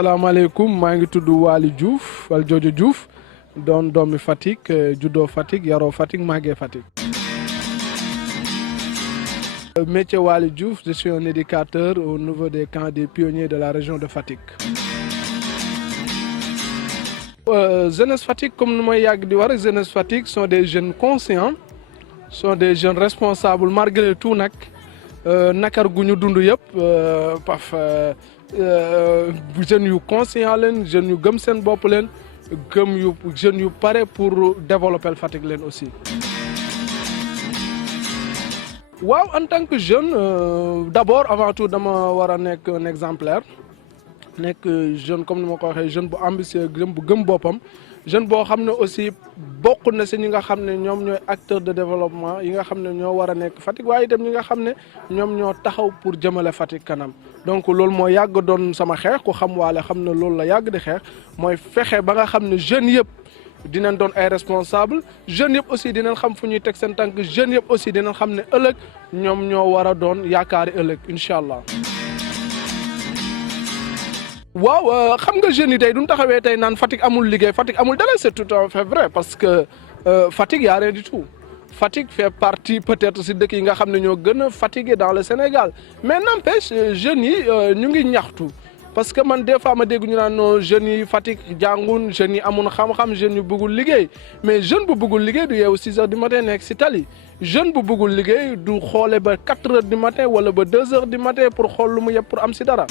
asalaamaaleykum maa ngi tudd Waly Diouf Valdiodio Diouf doon doomi Fatick juddoo Fatick yaroo Fatick màggee Fatick. Métier Waly Diouf, je suis un éducateur au niveau des camps des pionniers de la région de Fatick. Jeunesse Fatick comme nu may yàgg di wax jeunesse Fatick sont des jeunes conscients sont des jeunes responsables malgré tout nag nakar gu ñu dund yëpp paf jeunes yu conscient leen jeunes yu gëm seen bopp leen gëm yu jeunes yu pare pour développer Fatick leen aussi. waaw en tant que jeune d'abord avant tout dama war a nekk un exemplaire nekk jeune comme ni ma ko waxee jeune bu ambitieux jeune bu gëm boppam jeune boo xam ne aussi bokk na si ñi nga xam ne ñoom ñooy acteur de développement yi nga xam ne ñoo war a nekk Fatick waaye itam ñi nga xam ne ñoom ñoo taxaw pour jëmale Fatick kanam donc loolu moo yàgg doon sama xeex ku xam waale xam ne loolu la yàgg di xeex mooy fexe ba nga xam ne jeunes yëpp dinañ doon ay responsable jeunes yëpp aussi dinañ xam fu ñuy teg seen tànk jeunes yëpp aussi dinañ xam ne ëllëg ñoom ñoo war a doon yaakaari ëllëg incha allah. waaw xam nga jeunes yi tey duñ taxawee tey naan Fatick amul liggéey Fatick amul dara c'est tout à fait vrai parce que Fatick y a rien du tout Fatick fait partie peut-être si dëkk yi nga xam ne ñoo gën a fatigué dans le Sénégal mais n'empêche jeunes yi ñu ngi ñaxtu. parce que man des fois ma dégg ñu naan non jeunes yi Fatick jàngun jeunes yi amun xam-xam jeunes yu bëggul liggéey mais jeune bu bëggul liggéey du yeewu 6 heures du matin nekk si tali jeune bu bëggul liggéey du xoole ba 4 heures du matin wala ba 2 heures du matin pour xool lu mu yëpp pour am si dara.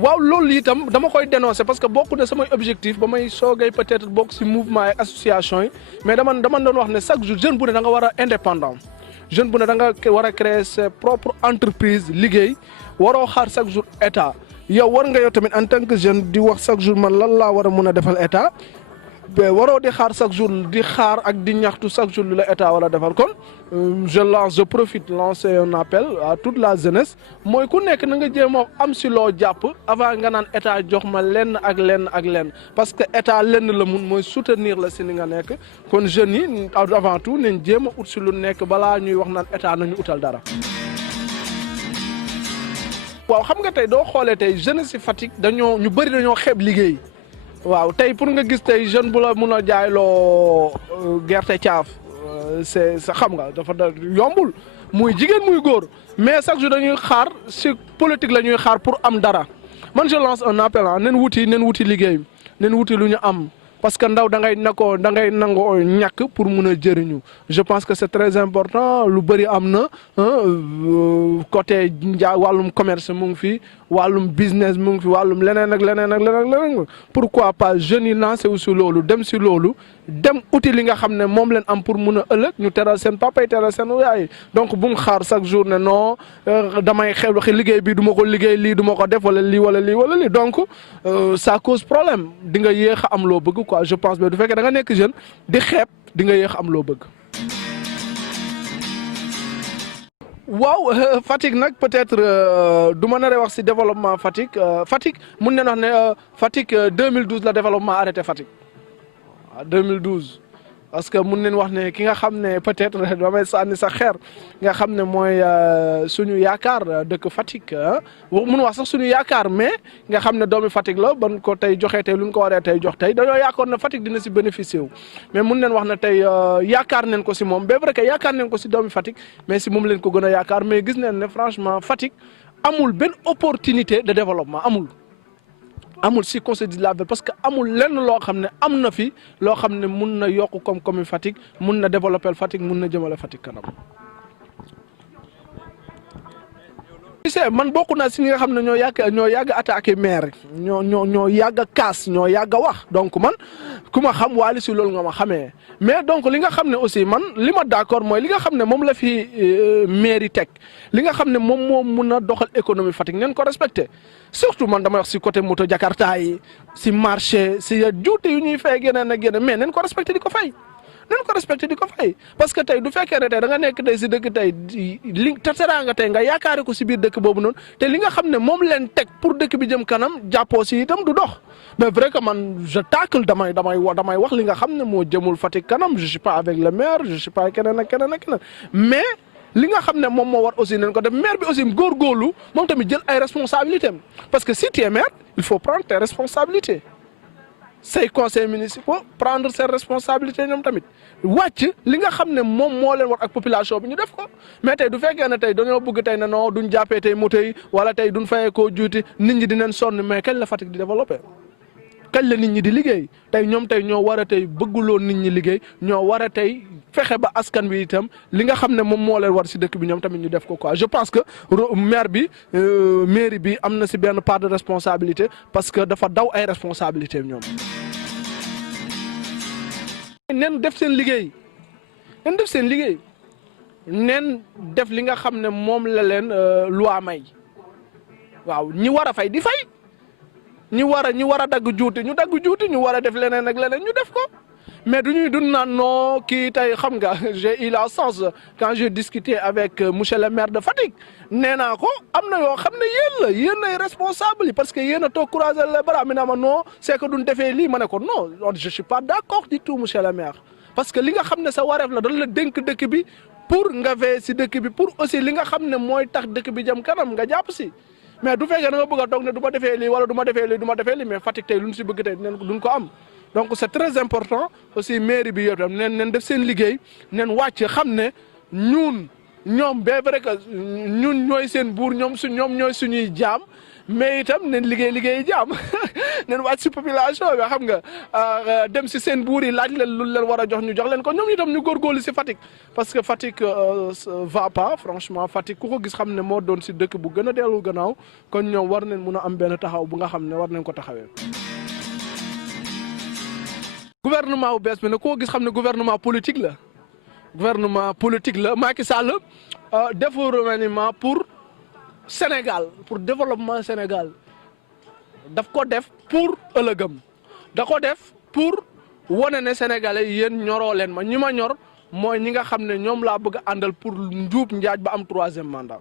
waaw loolu itam dama koy dénoncer parce que bokk na samay objectif ba may soogay peut-être bokk si mouvement ak association yi mais dama doon wax ne chaque jour jeune bu ne da nga war a indépendant. jeune bu ne da nga war a créer ses propres entreprises liggéey waroo xaar chaque jour état yow war nga yow tamit en tant que jeune di wax chaque jour man lan laa war a mun a defal état mais waroo di xaar chaque jour di xaar ak di ñaxtu chaque jour lu la état war a defal kon je profite lancer un appel à toute la jeunesse mooy ku nekk na nga jéem a am si loo jàpp avant nga naan état jox ma lenn ak lenn ak lenn parce que état lenn la mun mooy soutenir la si li nga nekk kon jeunes yi avant tout nañ jéem a ut si lu nekk balaa ñuy wax naan état nañu utal dara. waaw xam nga tey doo xoolee tey jeunesse si Fatick ñu bëri dañoo xeeb liggéey. waaw tey pour nga gis tey jeune bu la mun a jaayloo gerte caaf c'est sa xam nga dafa yombul muy jigéen muy góor mais chaque jour dañuy xaar si politique la ñuy xaar pour am dara man je lance un appel nen wuti liggéey nen wuti lu ñu am parce que ndaw da ngay nangoo ñàkk pour mun a jëriñu je pense que c'est très important lu bëri am na côté wàllum commerce mu ngi fi wàllum business mu ngi fi wàllum leneen pourquoi pas jeunes yi lancé wu si loolu dem si loolu dem uti li nga xam ne moom leen am pour mun a ëllëg ñu teral seen papa yi teral seen yaay donc bu mu xaar chaque jour ne non damay xew liggéey bi du ma ko liggéey lii du ma ko def wala lii donc ça cause problème di nga yéex a am loo bëgg quoi je pense mais du fekkee da nga nekk jeune di xeeb di nga yéex a am loo bëgg. waaw Fatick nag peut-être du ma nar a wax si développement Fatick mun nañu wax ne Fatick 2012 la développement arrêté Fatick waaw 2012 parce que mun nañu wax ne ki nga xam ne peut-être damay sànni sa xeer nga xam ne mooy suñu yaakaar dëkk Fatick mun wax sax suñu yaakaar mais nga xam ne doomi Fatick la ban ko tey joxee tey lu ñu ko waree tey jox tey dañoo yaakaar ne Fatick dina si bénéficier wu mais mun nañu wax ne tey yaakaar nañ ko si moom bien vrai que yaakaar nañ ko si doomi Fatick mais si moom leen ko gën a yaakaar mais gis nañ ne franchement Fatick amul benn opportunité de développement amul si qu'on se dise la vérité parce que amul lenn loo xam ne am na fi loo xam ne mun na yokk koom-koomu Fatick mun na développer Fatick mun na jëmale Fatick kanam. man bokk naa si ñi nga xam ne ñoo yàgg attaqué maire ñoo yàgg a kaas ñoo yàgg a wax donc man ku ma xam Waly si loolu nga ma xamee mais donc li nga xam ne aussi man li ma d'accord mooy li nga xam ne moom la fi maire yi teg li nga xam ne moom moo mun a doxal économie Fatick neen ko respecté surtout man damay wax si côté moto Jakarta yi si marché si juute yu ñuy fay geneen ak geneen mais neen ko respecté di ko fay. nañ ko respecté di ko fay parce que tey du fekkee ne tey da nga nekk tey si dëkk tey li teraanga tey nga yaakaare ko si biir dëkk boobu noonu te li nga xam ne moom leen teg pour dëkk bi jëm kanam jàppoo si itam du dox mais vrai que man je tacle damay wax li nga xam ne moo jëmul Fatick kanam je suis pas avec le maire je suis pas keneen ak keneen mais li nga xam ne moom moo war aussi nañ ko def maire bi aussi góorgóorlu moom tamit jël ay responsabilités am parce que si tu es maire il faut prendre tes responsabilités say conseils municipaux prendre ses responsabilités ñoom tamit wàcc li nga xam ne moom moo leen war ak population bi ñu def ko mais tey du fekkee ne tey dañoo bëgg tey ne non duñ jàppee tey moto yi wala tey duñ fayee koo juuti nit ñi dinañ sonn mais kañ la Fatick di développé kañ la nit ñi di liggéey tey ñoom tey ñoo war a tey bëgguloo nit ñi liggéey ñoo war a tey fexe ba askan bi itam li nga xam ne moom moo leen war si dëkk bi ñoom tamit ñu def ko quoi je pense que maire bi mairie bi am na si benn part de responsabilité parce que dafa daw ay responsabilités ñoom. nen def seen liggéey nen def seen liggéey nen def li nga xam ne moom la leen loi may waaw ñi war a fay di fay. ñi war a dagg juuti ñu dagg juuti ñu war a def leneen ak leneen ñu def ko mais du ñuy dund naan non kii tey xam nga j'ai eu la chance quand j'ai discuté avec monsieur le maire de Fatick nee naa ko am na yoo xam ne yéen ay responsable yi parce que yéen a toog croiser les bras mi naa ma non c'est que duñ defee lii ma ne ko non je suis pas d'accord du tout monsieur le maire parce que li nga xam ne sa wareef la dañ la dénk dëkk bi pour nga veiller si dëkk bi pour aussi li nga xam ne mooy tax dëkk bi jëm kanam nga jàpp si. mais du fekkee da nga bëgg a toog ne du ma defee lii wala du ma defee lii mais Fatick tey lu ñu si bëgg tey duñ ko am donc c'est très important aussi mairie bi yow tam nen def seen liggéey nen wàcc xam ne ñoom bien vrai que ñun ñooy seen buur ñoom ñooy suñuy jaam mais itam nen liggéey jaam nen wàcc si population bi xam nga dem si seen buur yi laaj leen lu leen war a jox ñu jox leen ko ñoom itam ñu góorgóorlu si Fatick parce que Fatick va pas franchement Fatick ku ko gis xam ne moo doon si dëkk bu gën a dellu gannaaw kon ñoom war nañ mun a am benn taxaw bu nga xam ne war nañ ko taxawee. gouvernement bu bees bi nag koo gis xam ne gouvernement politique la Macky Sall defu remaniement pour Sénégal pour développement Sénégal daf ko def pour ëllëgam da ko def pour wane ne sénégalais yéen ñoroo leen ma ñi ma ñor mooy ñi nga xam ne ñoom laa bëgg a àndal pour njuub njaaj ba am 3e mandat.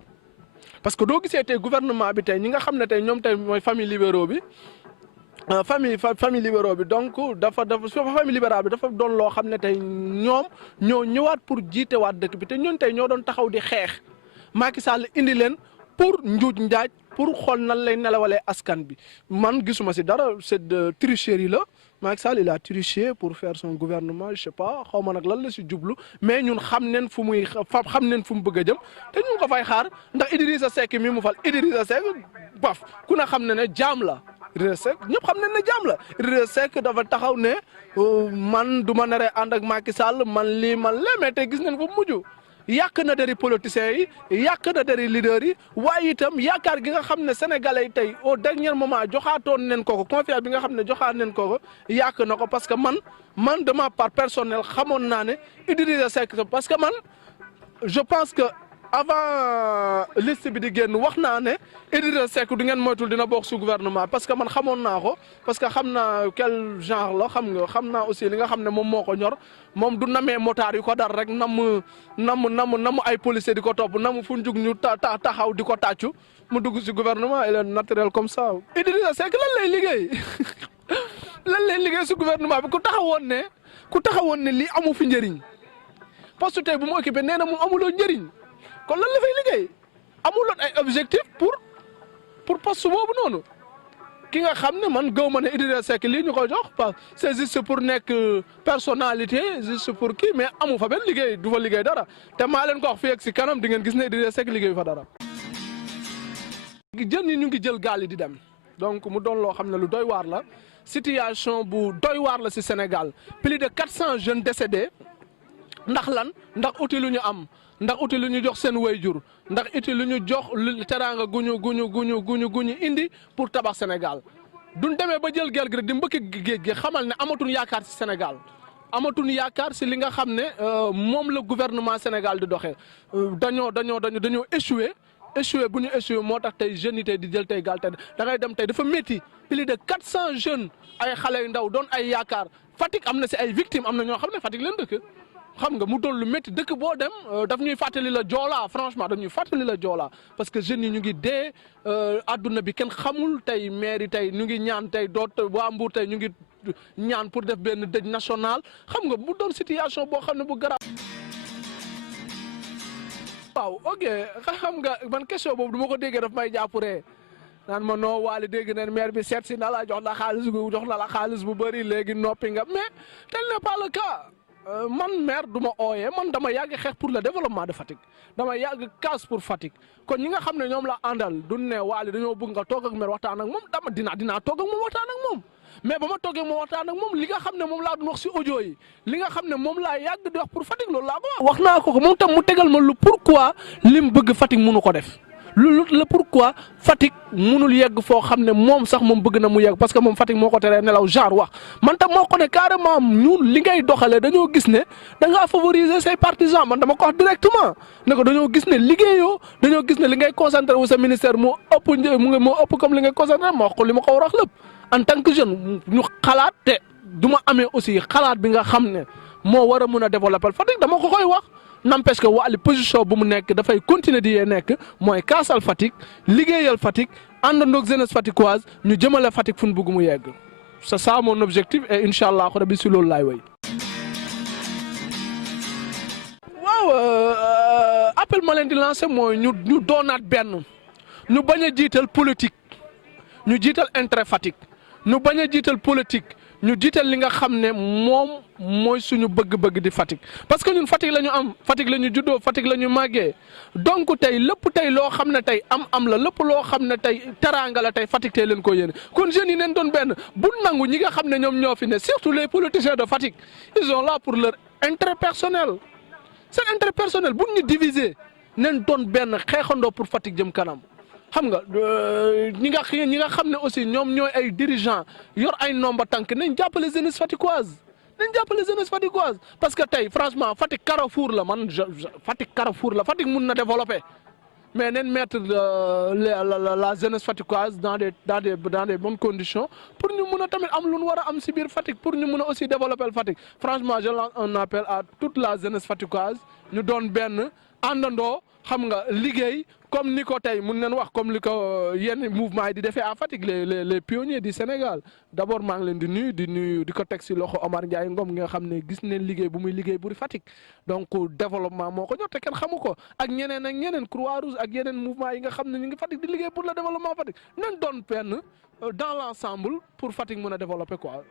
parce que doo gisee tey gouvernement bi tey ñi nga xam ne tey ñoom tey mooy famille libéraux bi famille libéraux bi donc famille libérale bi dafa doon loo xam ne tey ñoom ñoo ñëwaat pour jiitewaat dëkk bi te ñun tey ñoo doon taxaw di xeex Macky Sall indi leen. pour njuuj njaaj pour xool nan lay nelawalee askan bi man gisuma si dara c'est de tricherie la Macky Sall il a triché pour faire son gouvernement je sais pas xaw ma nag lan la si jublu mais ñun xam neen fu mu bëgg a jëm te ñu ngi ko fay xaar ndax Idrissa Seck mi mu fal Idrissa Seck baf ku ne xam ne jaam la Idrissa Seck ñëpp xam ne jaam la Idrissa Seck dafa taxaw ne man du ma naree ànd ak Macky Sall man lii man lee mais tey gis nañ ko mujj yàq na dari politiciens yi yàq na dari leaders yi waaye itam yaakaar gi nga xam ne sénégalais yi tey au dernier moment joxaatoon nañ ko confiance bi nga xam ne joxaat nañ ko yàq na ko parce que man de ma part personnelle xamoon naa ne Idrissa Seck parce que man je pense que avant liste bi di génn wax naa ne Idrissa Seck du ngeen moytul dina bokk su gouvernement parce que man xamoon naa ko parce que xam naa quel genre la xam naa aussi li nga xam ne moom moo ko ñor moom du namee motard yu ko dar rek namu ay policiers di ko topp namu fu njug ñu taxaw di ko tàccu mu dugg si gouvernement il est naturel comme ça. Idrissa Seck lan lay liggéey si gouvernement bi ku taxawoon ne lii amu fi njëriñ parce que tey bu mu occupé nee na moom amuloo njëriñ. kon lan la fay liggéey amuloon ay objectif pour poste boobu noonu ki nga xam ne man gaw ma ne Idrissa Seck lii ñu ko jox parce que c'est juste pour nekk personnalité juste pour kii mais amu fa benn liggéey du fa liggéey dara te maa leen ko wax fii ak si kanam di ngeen gis ne Idrissa Seck liggéey fa dara. jën yi ñu ngi jël gaal yi di dem donc mu doon loo xam ne lu doy waar la situation bu doy waar la si Sénégal plus de 400 jeunes décédés ndax lan ndax outil lu ñu am. ndax uti lu ñu jox seen wayjur ndax uti lu ñu jox teraanga guñu indi pour tabax Sénégal duñ demee ba jël gel gi di mbëkk géej gi xamal ne amatuñ yaakaar ci Sénégal amatuñ yaakaar ci li nga xam ne moom la gouvernement Sénégal di doxee dañoo échoué bu ñu échoué moo tax tey jeunes yi tey di jël tey gaal tey da ngay dem tey dafa métti plus de 400 jeunes ay xale yu ndaw doon ay yaakaar Fatick am na ci ay victimes am na ñoo xam ne Fatick leen dëkk. xam nga mu doon lu métti dëkk boo dem daf ñuy fàttali la Joola franchement daf ñuy fàttali la Joola parce que jeunes yi ñu ngi dee adduna bi kenn xamul tey maire yi tey ñu ngi ñaan tey waa Mbour tey ñu ngi ñaan pour def benn dëj national xam nga mu doon situation boo xam ne bu garaaw waaw ok xam nga man question boobu du ma ko déggee daf may jàppuree naan ma noo Wally dégg na maire bi seet si na la jox na la xaalis bu bëri léegi noppi nga mais tel n'est pas le cas man maire du ma ooyee man dama yàgg xeex pour le développement de Fatick dama yàgg casse pour Fatick kon ñi nga xam ne ñoom la àndal du ne Wally dañoo bëgg nga toog ak maire waxtaan ak moom dama dinaa toog ak moom waxtaan ak moom mais ba ma toogee moom waxtaan ak moom li nga xam ne moom laa doon wax si audio yi li nga xam ne moom laa yàgg di wax pour Fatick loolu laa ko wax naa ko moom tam mu tegal ma lu pourquoi lim bëgg Fatick mënu ko def lu la pourquoi Fatick munul yegg foo xam ne moom sax moom bëgg na mu yegg parce que moom Fatick moo ko teree nelaw genre wax man tam moo ko ne carrément ñun li ngay doxalee dañoo gis ne da ngaa favoriser say partisans man dama ko wax directement ne ko dañoo gis ne liggéeyoo dañoo gis ne li ngay concentré wu sa ministère moo ëpp comme li ngay concentré ma wax ko li ma ko war a wax lépp en tant que jeune ñu xalaat te du ma amee aussi xalaat bi nga xam ne moo war a mun a développer Fatick dama ko koy wax. n'empêche que Wally position bu mu nekk dafay continuer di nekk mooy kaasal Fatick liggéeyal Fatick àndandoog jeunesse faticoise ñu jëmale Fatick fu ñu bëgg mu yegg c'est ça mon objectif et incha allah rabbi si loolu laay woy. waaw appel ma leen di lancer mooy ñu doonaat benn ñu bañ a jiital politique ñu jiital intérêt Fatick ñu bañ a jiital politique. ñu jiital li nga xam ne moom mooy suñu bëgg-bëgg di Fatick parce que ñun Fatick la ñu am Fatick la ñu juddoo Fatick la ñu màggee donc tey lépp tey loo xam ne tey am la lépp loo xam ne tey teraanga la tey Fatick tey leen ko yéene kon jeunes yi neen doon benn bu nangu ñi nga xam ne ñoom ñoo fi ne surtout les politiciens de Fatick ils sont là pour leur intérêt personnel seen intérêt personnel bu ñu diviser neen doon benn xeexandoo pour Fatick jëm kanam. xam nga ñi nga xam ne aussi ñoom ñooy ay dirigeants yor ay nomba tànk nañ jàppale jeunesse faticoise parce que tey franchement Fatick carrefour la Fatick carrefour la Fatick mun na développer mais nañ mettre la jeunesse faticoise dans des bonnes conditions pour ñu mun a tamit am lu ñu war a am si biir Fatick pour ñu mun a aussi développer Fatick franchement je lance un appel à toute la jeunesse faticoise ñu doon benn àndandoo xam nga liggéey comme ni ko tey mun nañ wax comme li ko yenn mouvement yi di defee à Fatick les pionniers du Sénégal d'abord maa ngi leen di nuyu di ko teg si loxo Omar Ndiaye Ngom nga xam ne gis neen liggéey bu muy liggéey buri Fatick donc développement moo ko ñor te kenn xamu ko ak ñeneen Croix-Rouge ak yeneen mouvement yi nga xam ne ñu ngi Fatick di liggéey pour le développement Fatick nañ doon benn dans l'ensemble pour Fatick mën a développer quoi.